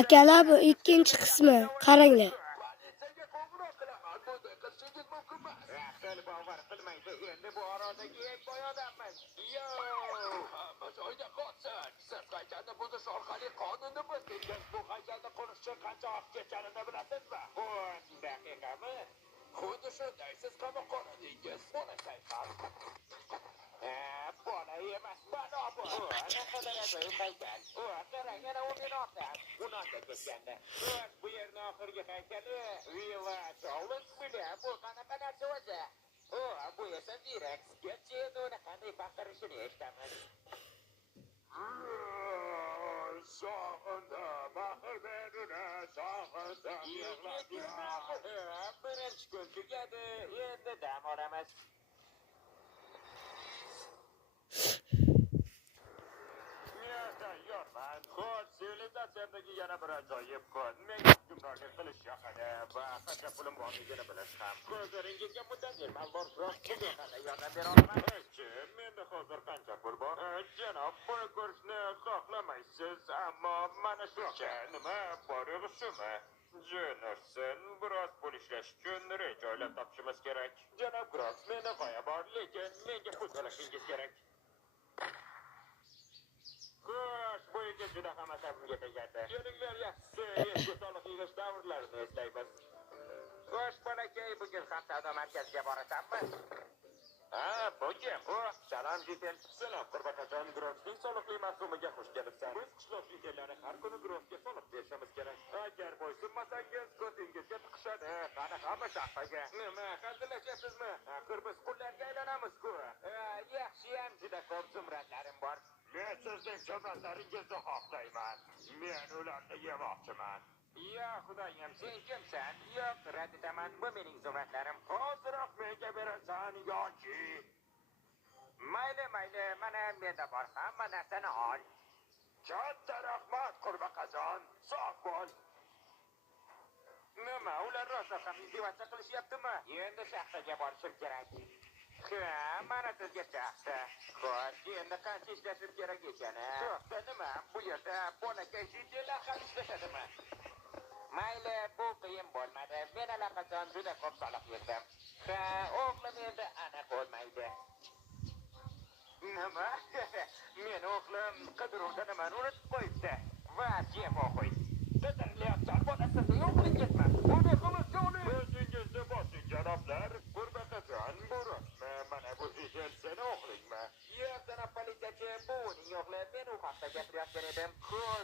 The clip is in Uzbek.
Akalar, bu ikkinchi qismi. Qaranglar. Endi bu oradagi eng boy odammiz. Yo! Hamma joyda qolsin. Siz haykalni buzish orqali qonunni buzgansiz. Bu haykalni qurish uchun qancha vaqt ketganini bilasizmi? 10 daqiqami? Xuddi shunday siz qamoqqa olinadingiz. Bola sayqal. Bola emas, balo bu. Naqadar ajoyib haykal. Qarang, yana u meni otam. Unonda ketganda. Bu yerni oxirgi haykali Villa Jolis bilan bu qanaqa narsa o'zi? Bu esa Direx. Kecha uni qanday baqirishini eshitaman. Sog'indim, axir men uni sog'indim. Birinchi kun tugadi, endi dam olamiz. Tayyorman. Xo'sh, sivilizatsiyadagi yana bir ajoyib kun. Menga hukmronlik qilish yoqadi va qancha pulim borligini bilish ham. Ko'zlaringizga muntazir malbor bugun qanday yordam bera olaman? Menda hozir qancha pul bor? Janob, buni ko'rishni xohlamaysiz, ammo mana shucha. Nima, bor shumi? Jonarson, biroz pul ishlash uchun rejoylab topishimiz kerak. Janob Gross, menda g'oya bor, lekin menga pul to'lashingiz kerak. Xo'sh, bu yigit juda ham asabimga tegadi. Kelinglar, yaxshisi, eski soliq yig'ish davrlarini eslaymiz. Xo'sh, bolakay, bugun ham savdo markaziga borasanmi? Bugun. Salom, Jitel. Salom, Qurbaqajon. Grossning soliqli mavsumiga xush kelibsan. Biz qishloq jitillarni har kuni Grossga soliq berishimiz kerak. Agar bo'ysunmasangiz, ko'zingizga tiqishadi. Qani hamma shaxtaga. Nima, hazillashyapsizmi? Axir biz qullarga aylanamiz-ku. Yaxshiyam, juda ko'p zumradlarim bor. Men sizning zumradlaringizni xohlayman. Men ularni yemoqchiman. Yo, xudoyim, sen kimsan? Yo'q, rad etaman, bu mening zumradlarim. Hoziroq menga berasan yoki. Mayli, mana menda bor hamma narsani ol. Katta rahmat, Qurbaqajon. Sog' bo'l. Nima, ular rosa ham izdivojcha qilishyaptimi? Endi shaxtaga borishim kerak. Mana sizga shaxta. Xo'sh, endi qancha ishlashim kerak ekani? Shaxta nima? Bu yerda bolakay jitillar ham ishlashadimi? Mayli, bu qiyin bo'lmadi. Men allaqachon juda ko'p soliq yig'dim. O'g'lim endi aniq bo'lmaydi. Nima? Men o'g'lim qidiruvda nimani unutib qo'yibdi? Va jeb o'qiy. Qidirlayotgan bolasini yo'qligizmi? Buni qilishga oling. O'zingizni bosing, janoblar. Qurbaqajon, bu rostmi? Mana bu jitil seni o'g'lingmi? Yo'q, janob politsiyachi, bu uning o'g'li. Men u haqda gapirayotgan edim. Xo'sh,